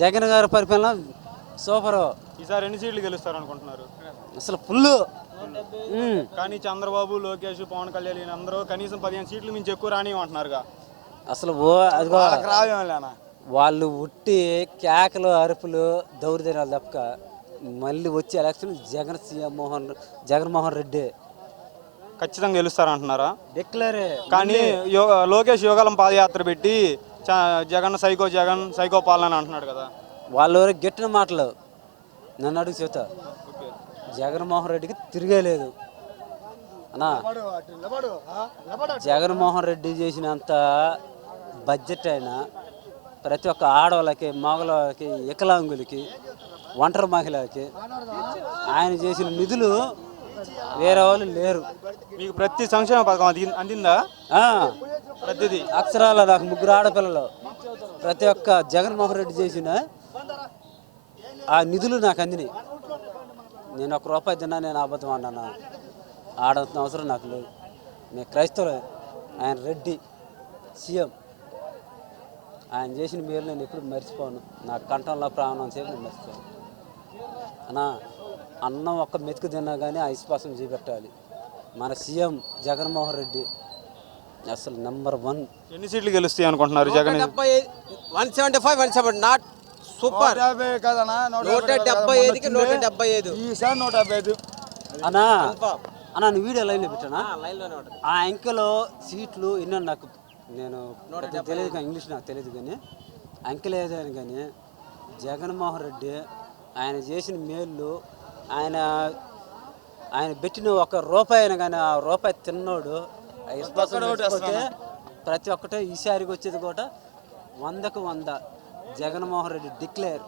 జగన్ గారి పరిపాలన సూపర్. ఈసారి ఎన్ని సీట్లు గెలుస్తారు అనుకుంటున్నారు? అసలు ఫుల్. కానీ చంద్రబాబు, లోకేష్, పవన్ కళ్యాణ్ అందరూ కనీసం 15 సీట్లు మించి ఎక్కువ రానివ్వమంటున్నారుగా. అసలు అదిగో వాళ్ళు ఉట్టి కేకలు అరుపులు దౌర్జన్యాలు తప్పక మళ్ళీ వచ్చే ఎలక్షన్ జగన్మోహన్ రెడ్డి ఖచ్చితంగా గెలుస్తారంటున్నారా? డిక్లేరే. కానీ లోకేష్ యోగాలం పాదయాత్ర పెట్టి జగన్ సైకో పాలన అంటున్నాడు కదా. వాళ్ళు గెట్టిన మాటలు నన్ను అడుగు చెబుతా. జగన్మోహన్ రెడ్డికి తిరిగేలేదు అన్నా. జగన్మోహన్ రెడ్డి చేసినంత బడ్జెట్ అయినా ప్రతి ఒక్క ఆడవాళ్ళకి, మగవాళ్ళకి, వికలాంగులకి, ఒంటరి మహిళలకి ఆయన చేసిన నిధులు వేరే వాళ్ళు లేరు. మీకు ప్రతి సంక్షేమ పథకం అందిందా? ప్రతిదీ అక్షరాల నాకు 3 ఆడపిల్లలు. ప్రతి ఒక్క జగన్మోహన్ రెడ్డి చేసిన ఆ నిధులు నాకు అందినాయి. నేను 1 రూపాయి తిన్నా నేను అబద్ధం అన్నాను. ఆడాల్సిన అవసరం నాకు లేదు. నేను క్రైస్తవులు. ఆయన రెడ్డి సీఎం. ఆయన చేసిన మేలు నేను ఎప్పుడు మర్చిపోను. నా కంఠంలో ప్రాణం సేపు నేను మర్చిపోను అన్నా. అన్నం ఒక్క మెతుకు తిన్నా కానీ ఆ విశ్వాసం చూపెట్టాలి. మన సీఎం జగన్మోహన్ రెడ్డి అసలు నెంబర్ 1. ఎన్ని సీట్లు గెలుస్తాయి అనుకుంటున్నారు? Jagan 175, 170 not super. 175కి 175 అన్నా. అన్నా నువ్వు వీడియో లైన్లో పెట్టానా? ఆ అంకెలో సీట్లు ఎన్నో నాకు నేను తెలియదు కానీ ఇంగ్లీష్ నాకు తెలియదు కానీ అంకెలు ఏదైనా కానీ జగన్మోహన్ రెడ్డి ఆయన చేసిన మేళ్ళు ఆయన పెట్టిన 1 రూపాయి అయినా కానీ ఆ రూపాయి తిన్నోడు ప్రతి ఒక్కటే ఈసారికి వచ్చేది కూడా 100కు 100 జగన్మోహన్ రెడ్డి డిక్లేర్.